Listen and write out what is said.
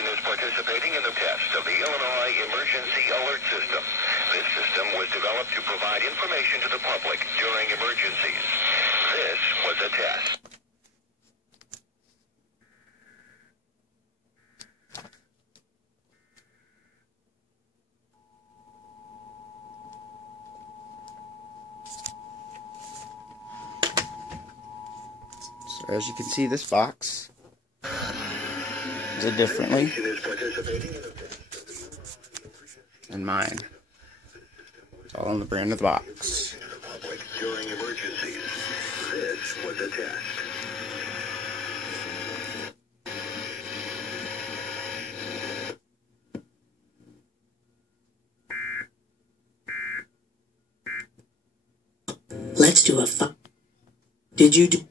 station is participating in the test of the Illinois Emergency Alert System. This system was developed to provide information to the public during emergencies. This was a test. So as you can see, this box is a differently than mine. It's all on the brand of the box. During emergencies, this was a test. Let's do a Did you do?